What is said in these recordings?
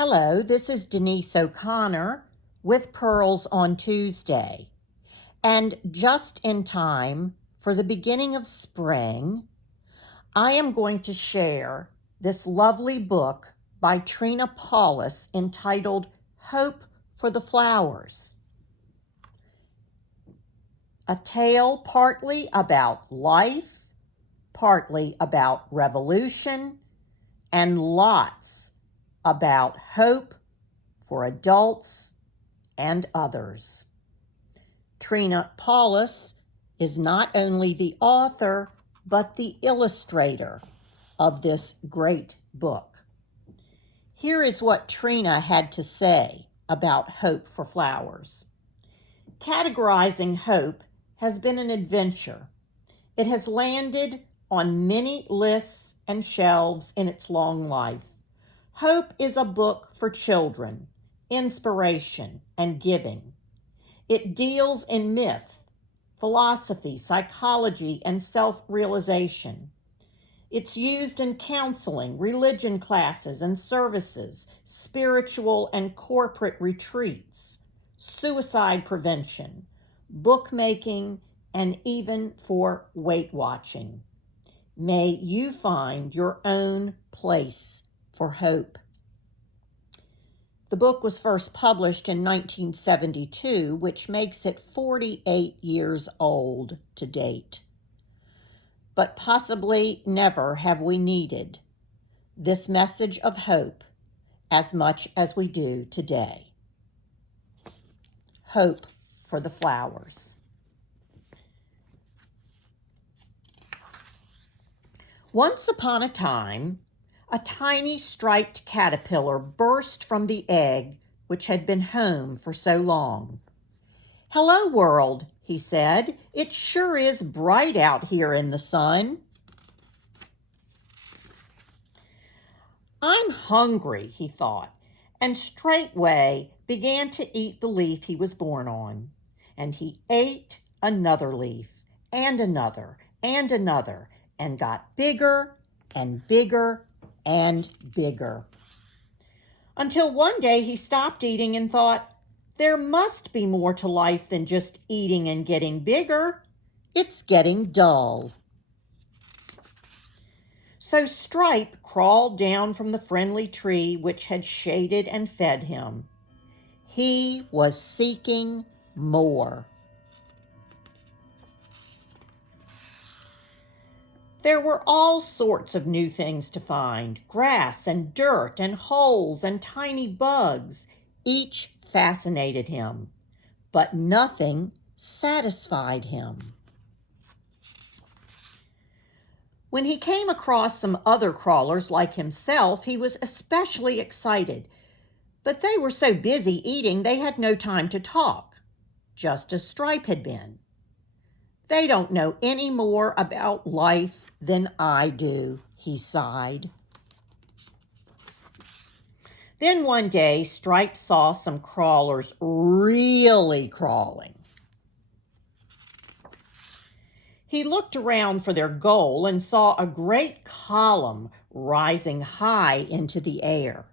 Hello, this is Denise O'Connor with Pearls on Tuesday. And just in time for the beginning of spring, I am going to share this lovely book by Trina Paulus entitled Hope for the Flowers. A tale partly about life, partly about revolution, and lots about hope for adults and others. Trina Paulus is not only the author, but the illustrator of this great book. Here is what Trina had to say about hope for flowers. Categorizing hope has been an adventure. It has landed on many lists and shelves in its long life. Hope is a book for children, inspiration, and giving. It deals in myth, philosophy, psychology, and self-realization. It's used in counseling, religion classes and services, spiritual and corporate retreats, suicide prevention, bookmaking, and even for Weight Watching. May you find your own place for hope. The book was first published in 1972, which makes it 48 years old to date. But possibly never have we needed this message of hope as much as we do today. Hope for the flowers. Once upon a time, a tiny striped caterpillar burst from the egg which had been home for so long. "Hello, world," he said. "It sure is bright out here in the sun." "I'm hungry," he thought, and straightway began to eat the leaf he was born on. And he ate another leaf, and another, and another, and got bigger and bigger and bigger. Until one day he stopped eating and thought, there must be more to life than just eating and getting bigger. It's getting dull. So Stripe crawled down from the friendly tree which had shaded and fed him. He was seeking more. There were all sorts of new things to find, grass and dirt and holes and tiny bugs. Each fascinated him, but nothing satisfied him. When he came across some other crawlers like himself, he was especially excited, but they were so busy eating they had no time to talk, just as Stripe had been. "They don't know any more about life than I do," he sighed. Then one day, Stripe saw some crawlers really crawling. He looked around for their goal and saw a great column rising high into the air.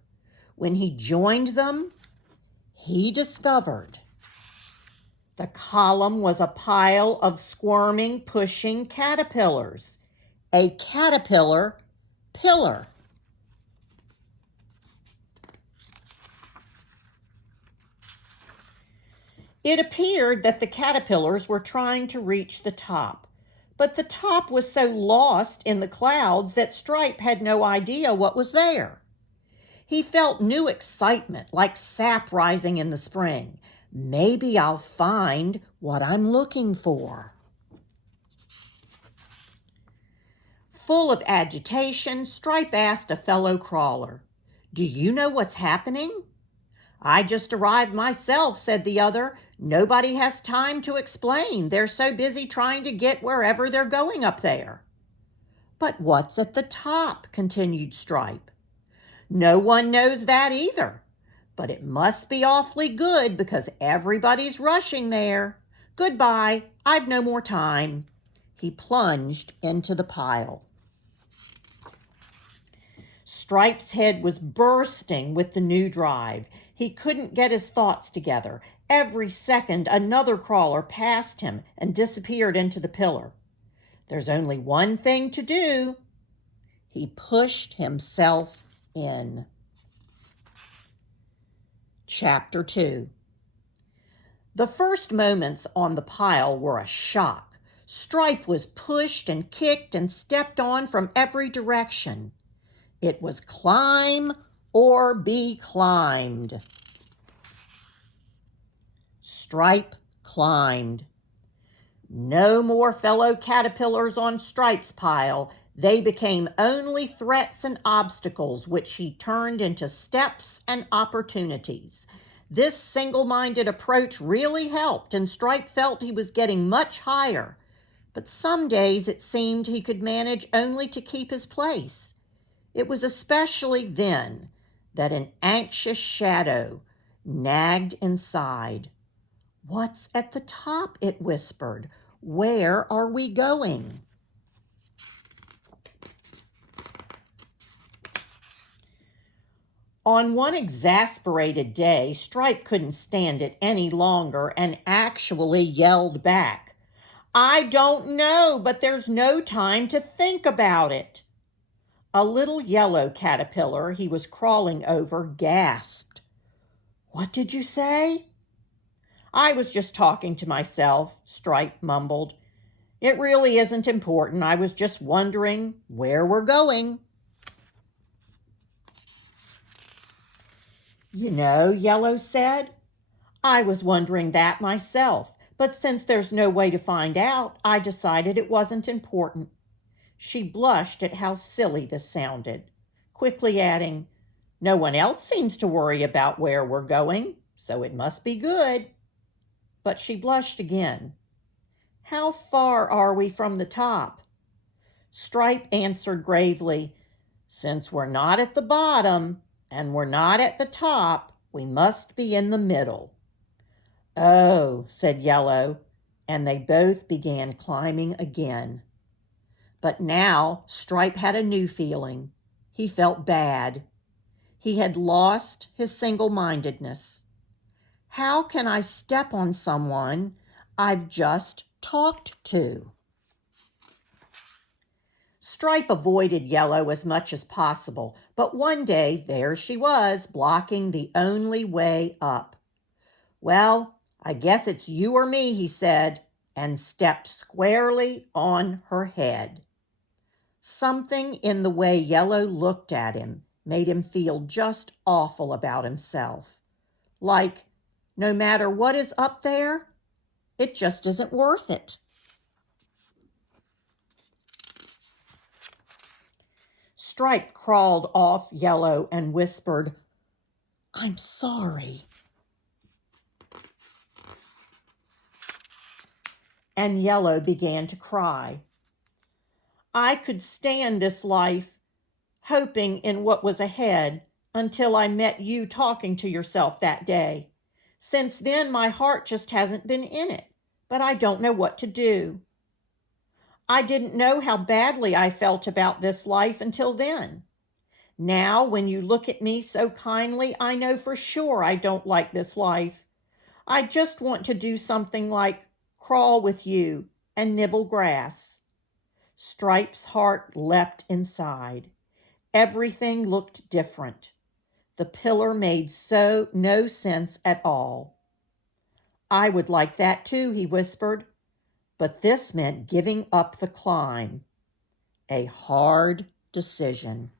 When he joined them, he discovered the column was a pile of squirming, pushing caterpillars. A caterpillar pillar. It appeared that the caterpillars were trying to reach the top, but the top was so lost in the clouds that Stripe had no idea what was there. He felt new excitement, like sap rising in the spring. Maybe I'll find what I'm looking for. Full of agitation, Stripe asked a fellow crawler, "Do you know what's happening?" "I just arrived myself," said the other. "Nobody has time to explain. They're so busy trying to get wherever they're going up there." "But what's at the top?" continued Stripe. "No one knows that either. But it must be awfully good because everybody's rushing there. Goodbye, I've no more time." He plunged into the pile. Stripe's head was bursting with the new drive. He couldn't get his thoughts together. Every second, another crawler passed him and disappeared into the pillar. There's only one thing to do. He pushed himself in. Chapter 2. The first moments on the pile were a shock. Stripe was pushed and kicked and stepped on from every direction. It was climb or be climbed. Stripe climbed. No more fellow caterpillars on Stripe's pile. They became only threats and obstacles, which he turned into steps and opportunities. This single-minded approach really helped, and Stripe felt he was getting much higher. But some days it seemed he could manage only to keep his place. It was especially then that an anxious shadow nagged inside. "What's at the top?" it whispered. "Where are we going?" On one exasperated day, Stripe couldn't stand it any longer and actually yelled back, "I don't know, but there's no time to think about it." A little yellow caterpillar he was crawling over gasped. "What did you say?" "I was just talking to myself," Stripe mumbled. "It really isn't important. I was just wondering where we're going." "You know," Yellow said, "I was wondering that myself, but since there's no way to find out, I decided it wasn't important." She blushed at how silly this sounded, quickly adding, "No one else seems to worry about where we're going, so it must be good." But she blushed again. "How far are we from the top?" Stripe answered gravely, "Since we're not at the bottom and we're not at the top, we must be in the middle." "Oh," said Yellow, and they both began climbing again. But now Stripe had a new feeling. He felt bad. He had lost his single-mindedness. How can I step on someone I've just talked to? Stripe avoided Yellow as much as possible, but one day there she was, blocking the only way up. "Well, I guess it's you or me," he said, and stepped squarely on her head. Something in the way Yellow looked at him made him feel just awful about himself. Like, no matter what is up there, it just isn't worth it. Stripe crawled off Yellow and whispered, "I'm sorry." And Yellow began to cry. "I could stand this life, hoping in what was ahead, until I met you talking to yourself that day. Since then, my heart just hasn't been in it, but I don't know what to do. I didn't know how badly I felt about this life until then. Now, when you look at me so kindly, I know for sure I don't like this life. I just want to do something like crawl with you and nibble grass." Stripe's heart leapt inside. Everything looked different. The pillar made no sense at all. "I would like that too," he whispered, but this meant giving up the climb. A hard decision.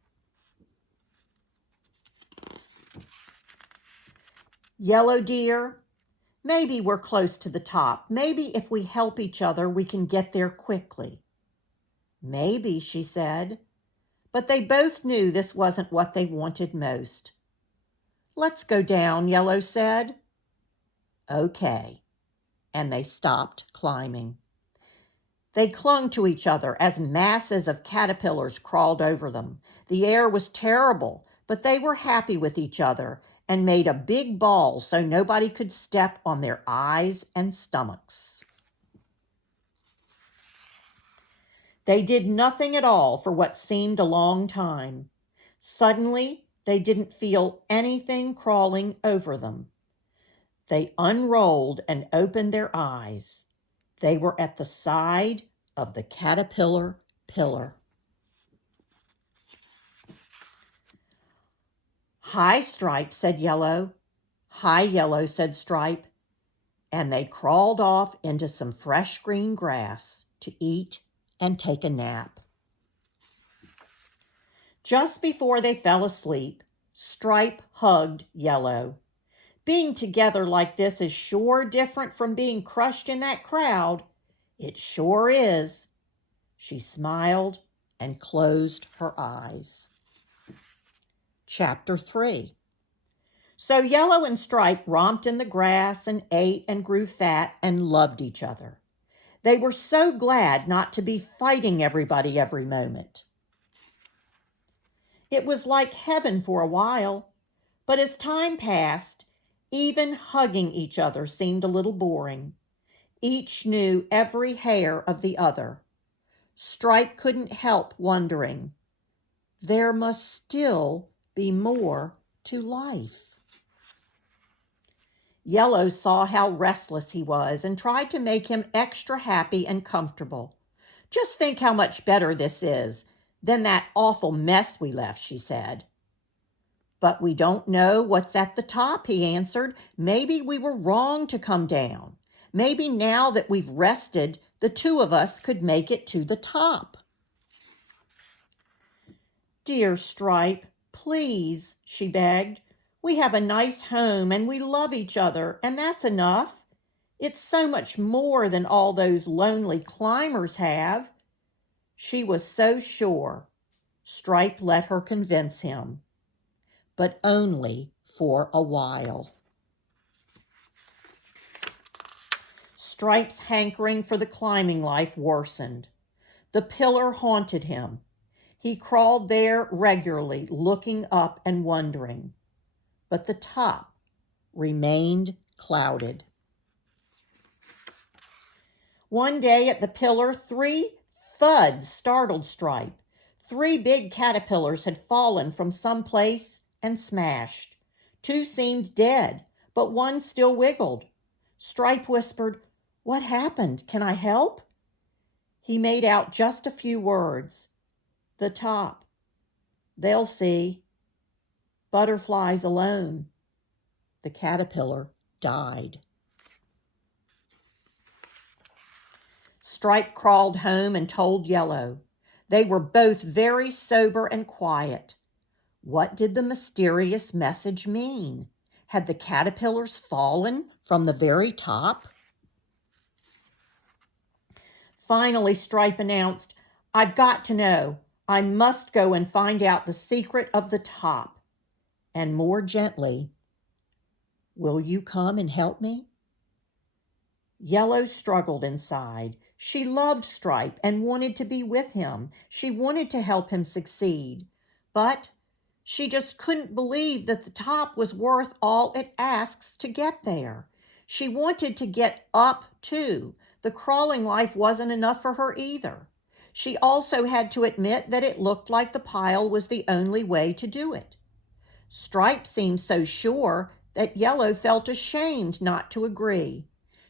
"Yellow dear, maybe we're close to the top. Maybe if we help each other, we can get there quickly." "Maybe," she said, but they both knew this wasn't what they wanted most. "Let's go down," Yellow said. "Okay," and they stopped climbing. They clung to each other as masses of caterpillars crawled over them. The air was terrible, but they were happy with each other and made a big ball so nobody could step on their eyes and stomachs. They did nothing at all for what seemed a long time. Suddenly, they didn't feel anything crawling over them. They unrolled and opened their eyes. They were at the side of the caterpillar pillar. "Hi, Stripe," said Yellow. "Hi, Yellow," said Stripe. And they crawled off into some fresh green grass to eat and take a nap. Just before they fell asleep, Stripe hugged Yellow. "Being together like this is sure different from being crushed in that crowd. It sure is." She smiled and closed her eyes. Chapter 3. So Yellow and Stripe romped in the grass and ate and grew fat and loved each other. They were so glad not to be fighting everybody every moment. It was like heaven for a while, but as time passed, even hugging each other seemed a little boring. Each knew every hair of the other. Stripe couldn't help wondering, there must still be more to life. Yellow saw how restless he was and tried to make him extra happy and comfortable. "Just think how much better this is than that awful mess we left," she said. "But we don't know what's at the top," he answered. "Maybe we were wrong to come down. Maybe now that we've rested, the two of us could make it to the top." "Dear Stripe, please," she begged. "We have a nice home and we love each other, and that's enough. It's so much more than all those lonely climbers have." She was so sure. Stripe let her convince him, but only for a while. Stripe's hankering for the climbing life worsened. The pillar haunted him. He crawled there regularly, looking up and wondering. But the top remained clouded. One day at the pillar, 3 thuds startled Stripe. 3 big caterpillars had fallen from some place and smashed. 2 seemed dead, but 1 still wiggled. Stripe whispered, "What happened? Can I help?" He made out just a few words. "The top. They'll see. Butterflies alone." The caterpillar died. Stripe crawled home and told Yellow. They were both very sober and quiet. What did the mysterious message mean? Had the caterpillars fallen from the very top? Finally, Stripe announced, "I've got to know. I must go and find out the secret of the top." And more gently, "Will you come and help me?" Yellow struggled inside. She loved Stripe and wanted to be with him. She wanted to help him succeed. But she just couldn't believe that the top was worth all it asks to get there. She wanted to get up too. The crawling life wasn't enough for her either. She also had to admit that it looked like the pile was the only way to do it. Stripe seemed so sure that Yellow felt ashamed not to agree.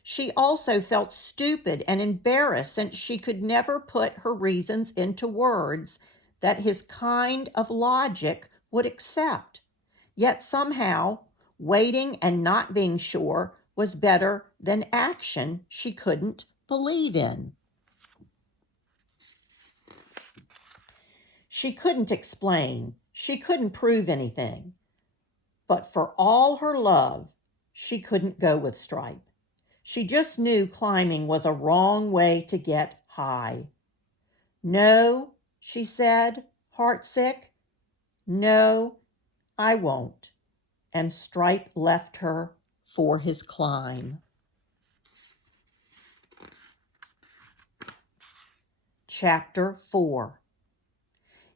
She also felt stupid and embarrassed since she could never put her reasons into words that his kind of logic would accept. Yet somehow, waiting and not being sure was better than action she couldn't believe in. She couldn't explain. She couldn't prove anything. But for all her love, she couldn't go with Stripe. She just knew climbing was a wrong way to get high. "No," she said, heartsick. "No, I won't." And Stripe left her for his climb. Chapter 4.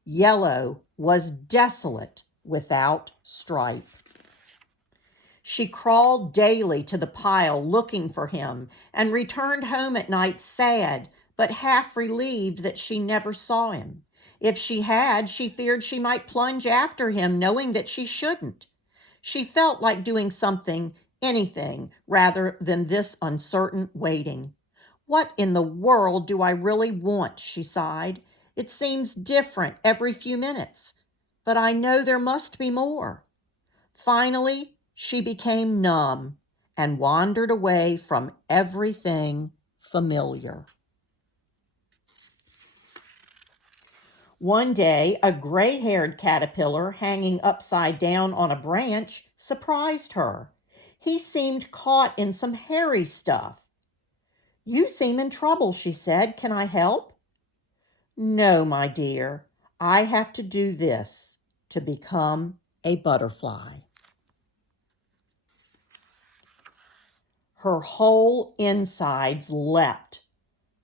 Yellow was desolate without Stripe. She crawled daily to the pile looking for him and returned home at night sad, but half relieved that she never saw him. If she had, she feared she might plunge after him, knowing that she shouldn't. She felt like doing something, anything, rather than this uncertain waiting. What in the world do I really want? She sighed. It seems different every few minutes, but I know there must be more. Finally, she became numb and wandered away from everything familiar. One day, a gray-haired caterpillar hanging upside down on a branch surprised her. He seemed caught in some hairy stuff. "You seem in trouble," she said. "Can I help?" "No, my dear. I have to do this to become a butterfly." Her whole insides leapt.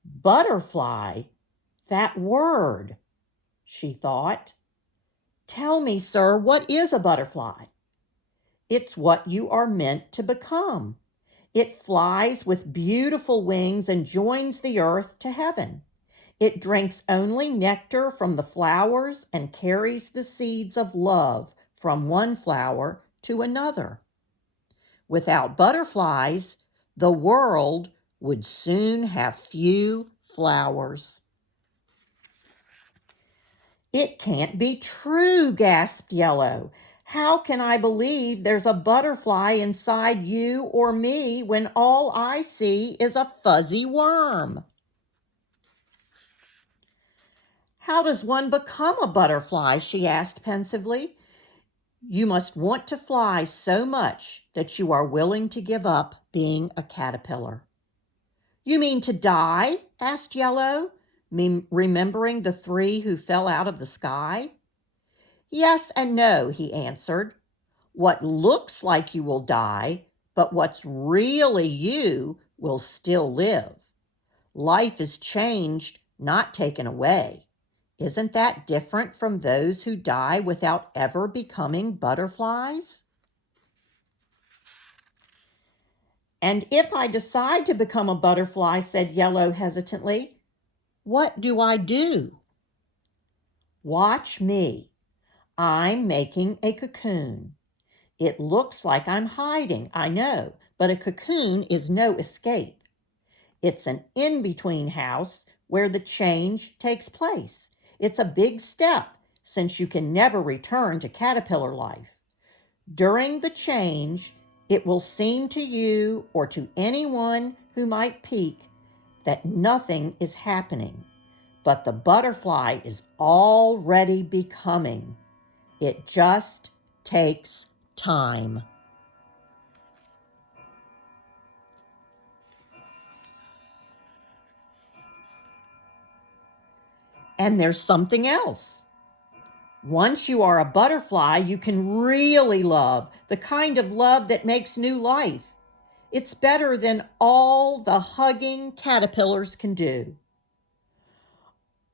Butterfly? That word, she thought. "Tell me, sir, what is a butterfly?" "It's what you are meant to become. It flies with beautiful wings and joins the earth to heaven. It drinks only nectar from the flowers and carries the seeds of love from one flower to another. Without butterflies, the world would soon have few flowers." "It can't be true," gasped Yellow. "How can I believe there's a butterfly inside you or me when all I see is a fuzzy worm?" "How does one become a butterfly?" she asked pensively. "You must want to fly so much that you are willing to give up being a caterpillar." "You mean to die?" asked Yellow, remembering the three who fell out of the sky. "Yes and no," he answered. "What looks like you will die, but what's really you will still live. Life is changed, not taken away. Isn't that different from those who die without ever becoming butterflies?" "And if I decide to become a butterfly," said Yellow hesitantly, "what do I do?" "Watch me. I'm making a cocoon. It looks like I'm hiding, I know, but a cocoon is no escape. It's an in-between house where the change takes place. It's a big step, since you can never return to caterpillar life. During the change, it will seem to you or to anyone who might peek that nothing is happening, but the butterfly is already becoming. It just takes time." And there's something else. Once you are a butterfly, you can really love, the kind of love that makes new life. It's better than all the hugging caterpillars can do.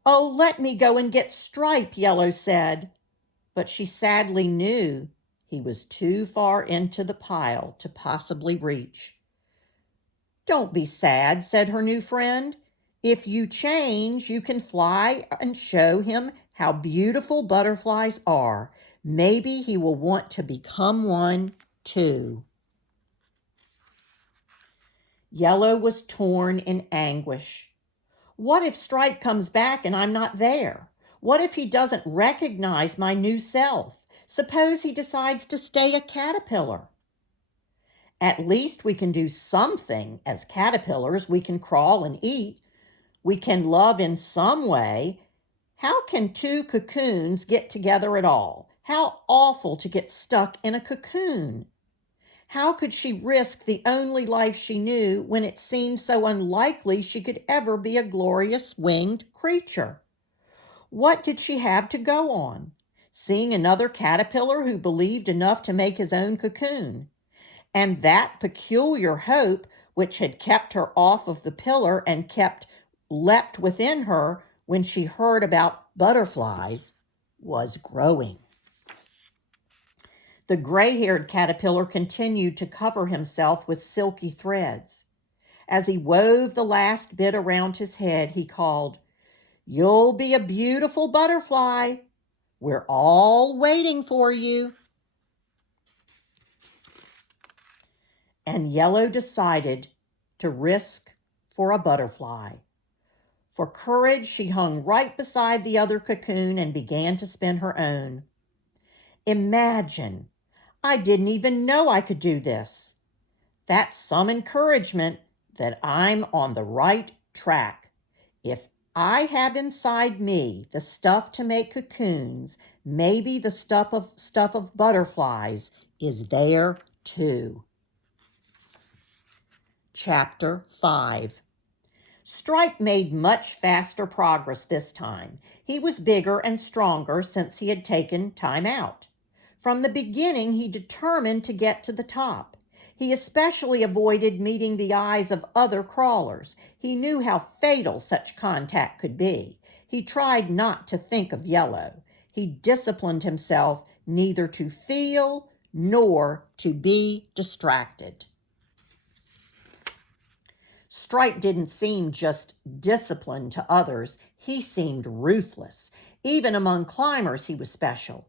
"Oh, let me go and get Stripe," Yellow said. But she sadly knew he was too far into the pile to possibly reach. "Don't be sad," said her new friend. "If you change, you can fly and show him how beautiful butterflies are. Maybe he will want to become one too." Yellow was torn in anguish. What if Stripe comes back and I'm not there? What if he doesn't recognize my new self? Suppose he decides to stay a caterpillar? At least we can do something as caterpillars. We can crawl and eat. We can love in some way. How can two cocoons get together at all? How awful to get stuck in a cocoon. How could she risk the only life she knew when it seemed so unlikely she could ever be a glorious winged creature? What did she have to go on? Seeing another caterpillar who believed enough to make his own cocoon. And that peculiar hope which had kept her off of the pillar and leapt within her when she heard about butterflies was growing. The gray-haired caterpillar continued to cover himself with silky threads. As he wove the last bit around his head, he called, You'll be a beautiful butterfly. We're all waiting for you." And Yellow decided to risk for a butterfly. For courage, she hung right beside the other cocoon and began to spin her own. "Imagine, I didn't even know I could do this. That's some encouragement that I'm on the right track. If I have inside me the stuff to make cocoons, maybe the stuff of butterflies is there too." Chapter 5. Stripe made much faster progress this time. He was bigger and stronger since he had taken time out. From the beginning, he determined to get to the top. He especially avoided meeting the eyes of other crawlers. He knew how fatal such contact could be. He tried not to think of Yellow. He disciplined himself neither to feel nor to be distracted. Stripe didn't seem just disciplined to others. He seemed ruthless. Even among climbers, he was special.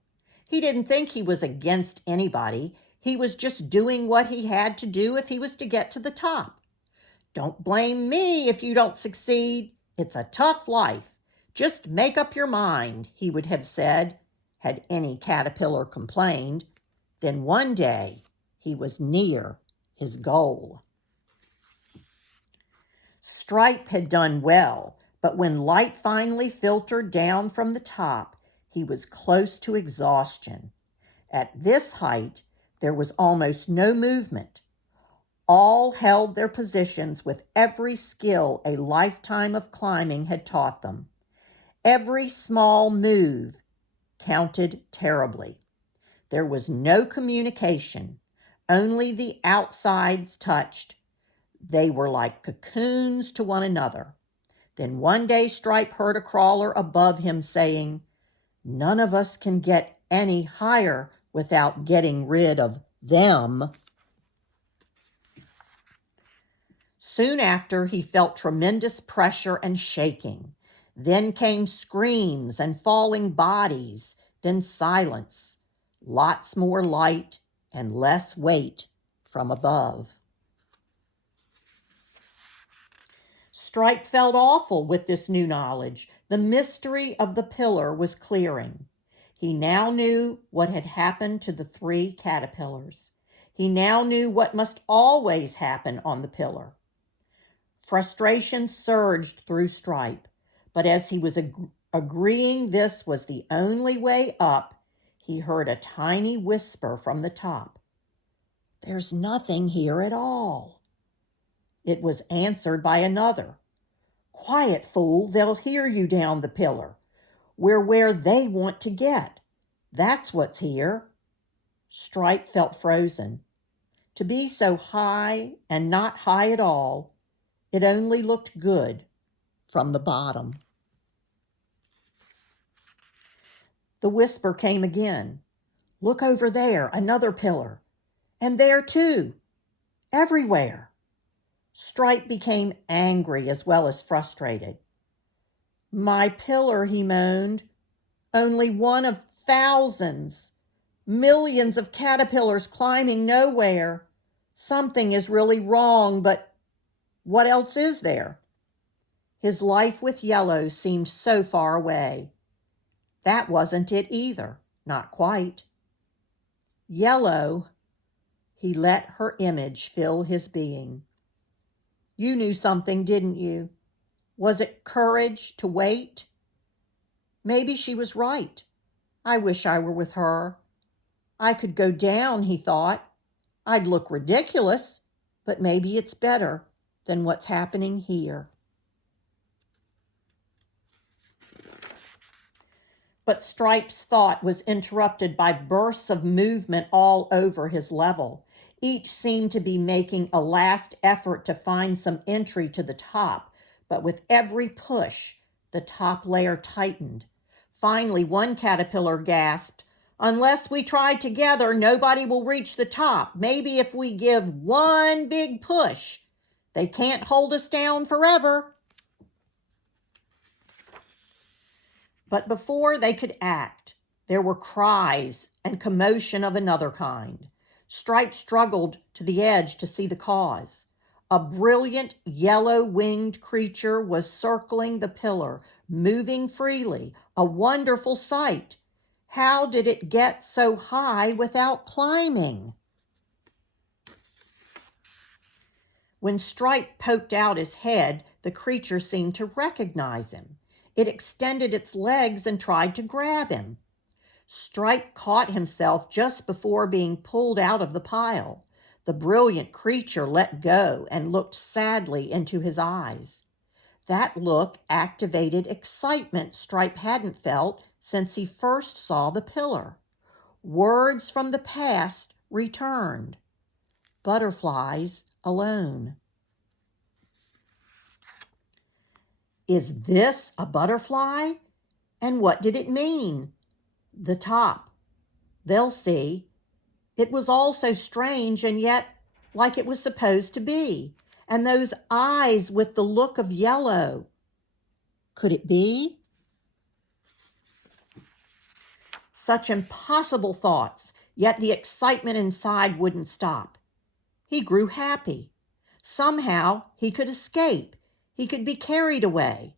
He didn't think he was against anybody. He was just doing what he had to do if he was to get to the top. "Don't blame me if you don't succeed. It's a tough life. Just make up your mind," he would have said, had any caterpillar complained. Then one day, he was near his goal. Stripe had done well, but when light finally filtered down from the top, he was close to exhaustion. At this height, there was almost no movement. All held their positions with every skill a lifetime of climbing had taught them. Every small move counted terribly. There was no communication. Only the outsides touched. They were like cocoons to one another. Then one day Stripe heard a crawler above him saying, "None of us can get any higher without getting rid of them." Soon after, he felt tremendous pressure and shaking. Then came screams and falling bodies, then silence, lots more light and less weight from above. Stripe felt awful with this new knowledge. The mystery of the pillar was clearing. He now knew what had happened to the 3 caterpillars. He now knew what must always happen on the pillar. Frustration surged through Stripe, but as he was agreeing this was the only way up, he heard a tiny whisper from the top. "There's nothing here at all." It was answered by another. "Quiet, fool, they'll hear you down the pillar. We're where they want to get. That's what's here." Stripe felt frozen. To be so high and not high at all, it only looked good from the bottom. The whisper came again. "Look over there, another pillar. And there too. Everywhere." Stripe became angry as well as frustrated. "My pillar," he moaned, "only one of thousands. Millions of caterpillars climbing nowhere. Something is really wrong, but what else is there?" His life with Yellow seemed so far away. That wasn't it either, not quite. Yellow, he let her image fill his being. "You knew something, didn't you? Was it courage to wait?" Maybe she was right. I wish I were with her. I could go down, he thought. I'd look ridiculous, but maybe it's better than what's happening here. But Stripe's thought was interrupted by bursts of movement all over his level. Each seemed to be making a last effort to find some entry to the top, but with every push, the top layer tightened. Finally, one caterpillar gasped, "Unless we try together, nobody will reach the top. Maybe if we give one big push. They can't hold us down forever." But before they could act, there were cries and commotion of another kind. Stripe struggled to the edge to see the cause. A brilliant yellow-winged creature was circling the pillar, moving freely, a wonderful sight. How did it get so high without climbing? When Stripe poked out his head, the creature seemed to recognize him. It extended its legs and tried to grab him. Stripe caught himself just before being pulled out of the pile. The brilliant creature let go and looked sadly into his eyes. That look activated excitement Stripe hadn't felt since he first saw the pillar. Words from the past returned. Butterflies alone. Is this a butterfly? And what did it mean? The top. They'll see. It was all so strange and yet like it was supposed to be. And those eyes with the look of yellow. Could it be? Such impossible thoughts, yet the excitement inside wouldn't stop. He grew happy. Somehow he could escape. He could be carried away.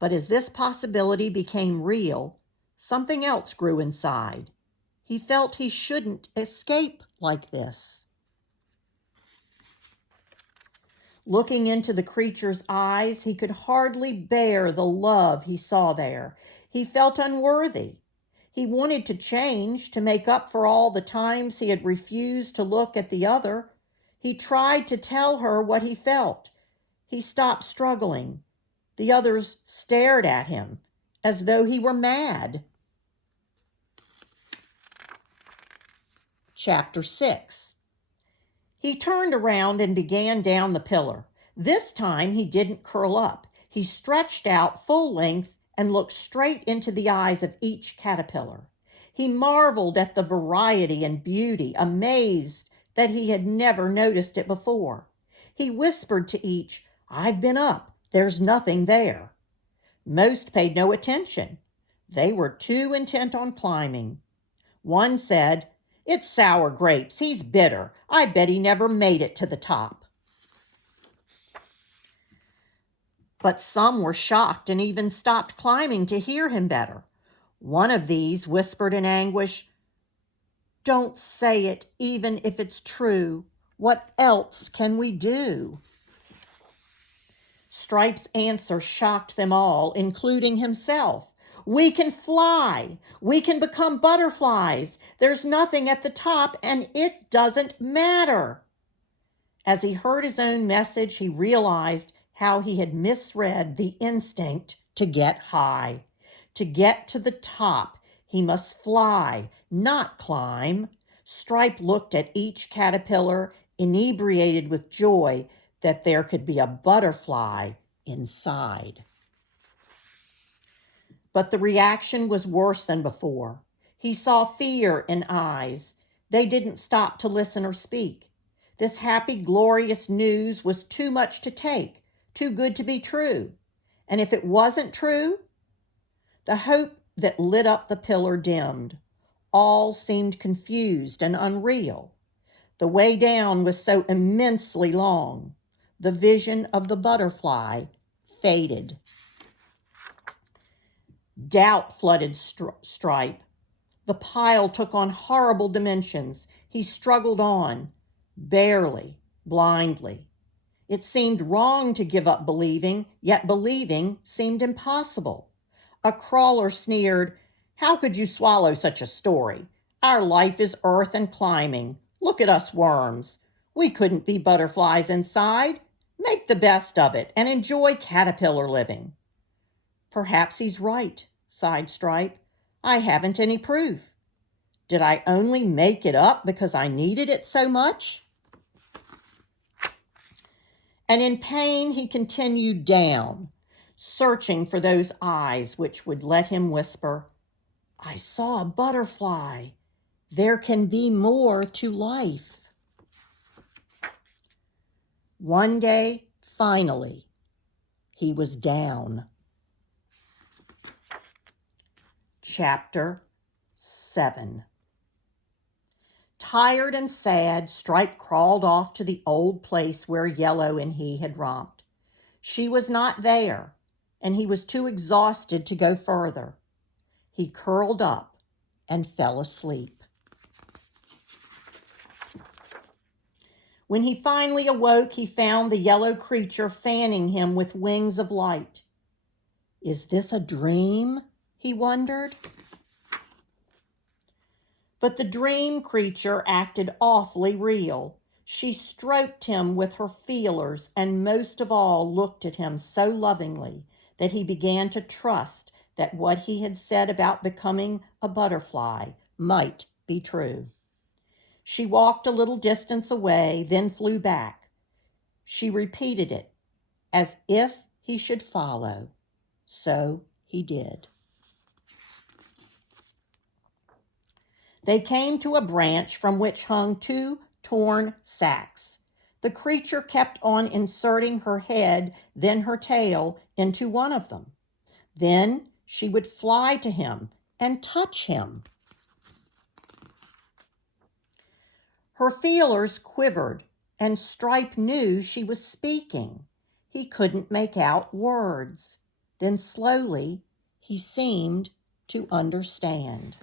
But as this possibility became real, something else grew inside. He felt he shouldn't escape like this. Looking into the creature's eyes, he could hardly bear the love he saw there. He felt unworthy. He wanted to change to make up for all the times he had refused to look at the other. He tried to tell her what he felt. He stopped struggling. The others stared at him as though he were mad. Chapter 6. He turned around and began down the pillar. This time he didn't curl up. He stretched out full length and looked straight into the eyes of each caterpillar. He marveled at the variety and beauty, amazed that he had never noticed it before. He whispered to each, "I've been up. There's nothing there." Most paid no attention. They were too intent on climbing. One said, "It's sour grapes. He's bitter. I bet he never made it to the top." But some were shocked and even stopped climbing to hear him better. One of these whispered in anguish, "Don't say it, even if it's true. What else can we do?" Stripe's answer shocked them all, including himself. "We can fly. We can become butterflies. There's nothing at the top, and it doesn't matter." As he heard his own message, he realized how he had misread the instinct to get high. To get to the top, he must fly, not climb. Stripe looked at each caterpillar, inebriated with joy that there could be a butterfly inside. But the reaction was worse than before. He saw fear in eyes. They didn't stop to listen or speak. This happy, glorious news was too much to take, too good to be true. And if it wasn't true, the hope that lit up the pillar dimmed. All seemed confused and unreal. The way down was so immensely long. The vision of the butterfly faded. Doubt flooded Stripe. The pile took on horrible dimensions. He struggled on, barely, blindly. It seemed wrong to give up believing, yet believing seemed impossible. A crawler sneered, "How could you swallow such a story? Our life is earth and climbing. Look at us worms. We couldn't be butterflies inside. Make the best of it and enjoy caterpillar living." "Perhaps he's right," sighed Stripe. "I haven't any proof. Did I only make it up because I needed it so much?" And in pain, he continued down, searching for those eyes which would let him whisper, "I saw a butterfly. There can be more to life." One day, finally, he was down. Chapter 7. Tired and sad, Stripe crawled off to the old place where Yellow and he had romped. She was not there, and he was too exhausted to go further. He curled up and fell asleep. When he finally awoke, he found the yellow creature fanning him with wings of light. Is this a dream? He wondered. But the dream creature acted awfully real. She stroked him with her feelers and most of all looked at him so lovingly that he began to trust that what he had said about becoming a butterfly might be true. She walked a little distance away, then flew back. She repeated it as if he should follow. So he did. They came to a branch from which hung 2 torn sacks. The creature kept on inserting her head, then her tail, into one of them. Then she would fly to him and touch him. Her feelers quivered, and Stripe knew she was speaking. He couldn't make out words. Then slowly he seemed to understand.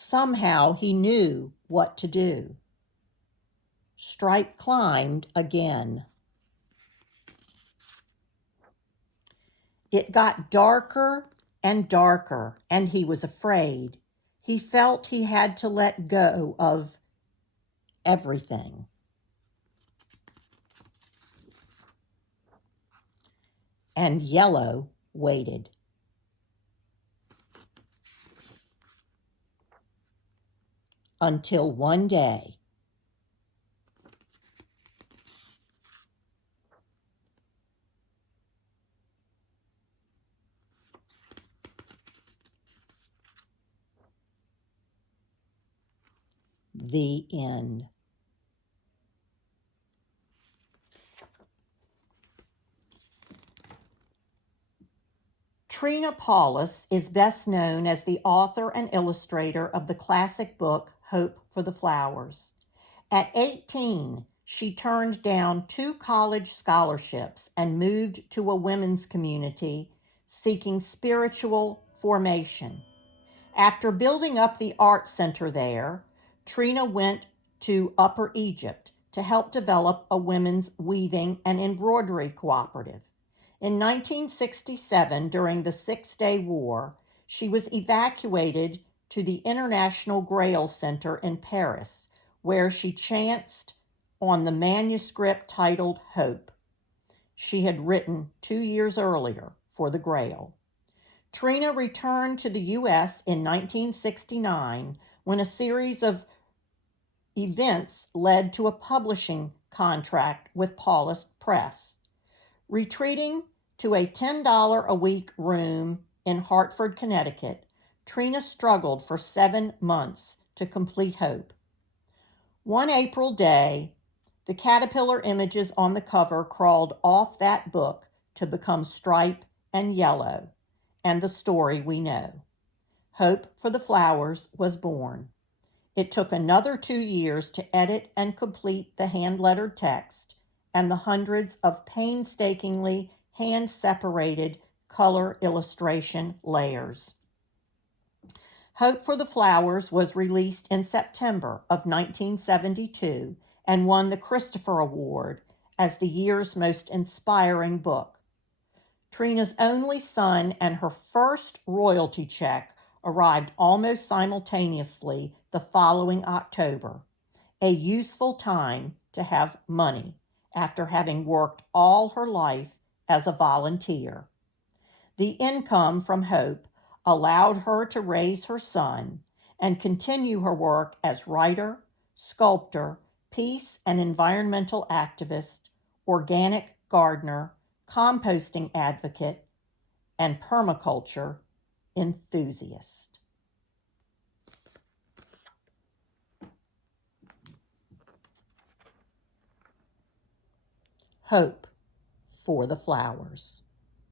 Somehow he knew what to do. Stripe climbed again. It got darker and darker, and he was afraid. He felt he had to let go of everything. And Yellow waited. Until one day, the end. Trina Paulus is best known as the author and illustrator of the classic book Hope for the Flowers. At 18, she turned down 2 college scholarships and moved to a women's community seeking spiritual formation. After building up the art center there, Trina went to Upper Egypt to help develop a women's weaving and embroidery cooperative. In 1967, during the Six-Day War, she was evacuated to the International Grail Center in Paris, where she chanced on the manuscript titled Hope she had written 2 years earlier for the Grail. Trina returned to the U.S. in 1969 when a series of events led to a publishing contract with Paulus Press. Retreating to a $10 a week room in Hartford, Connecticut, Trina struggled for 7 months to complete Hope. One April day, the caterpillar images on the cover crawled off that book to become Stripe and Yellow, and the story we know. Hope for the Flowers was born. It took another 2 years to edit and complete the hand-lettered text and the hundreds of painstakingly hand-separated color illustration layers. Hope for the Flowers was released in September of 1972 and won the Christopher Award as the year's most inspiring book. Trina's only son and her first royalty check arrived almost simultaneously the following October, a useful time to have money after having worked all her life as a volunteer. The income from Hope allowed her to raise her son and continue her work as writer, sculptor, peace and environmental activist, organic gardener, composting advocate, and permaculture enthusiast. Hope for the Flowers.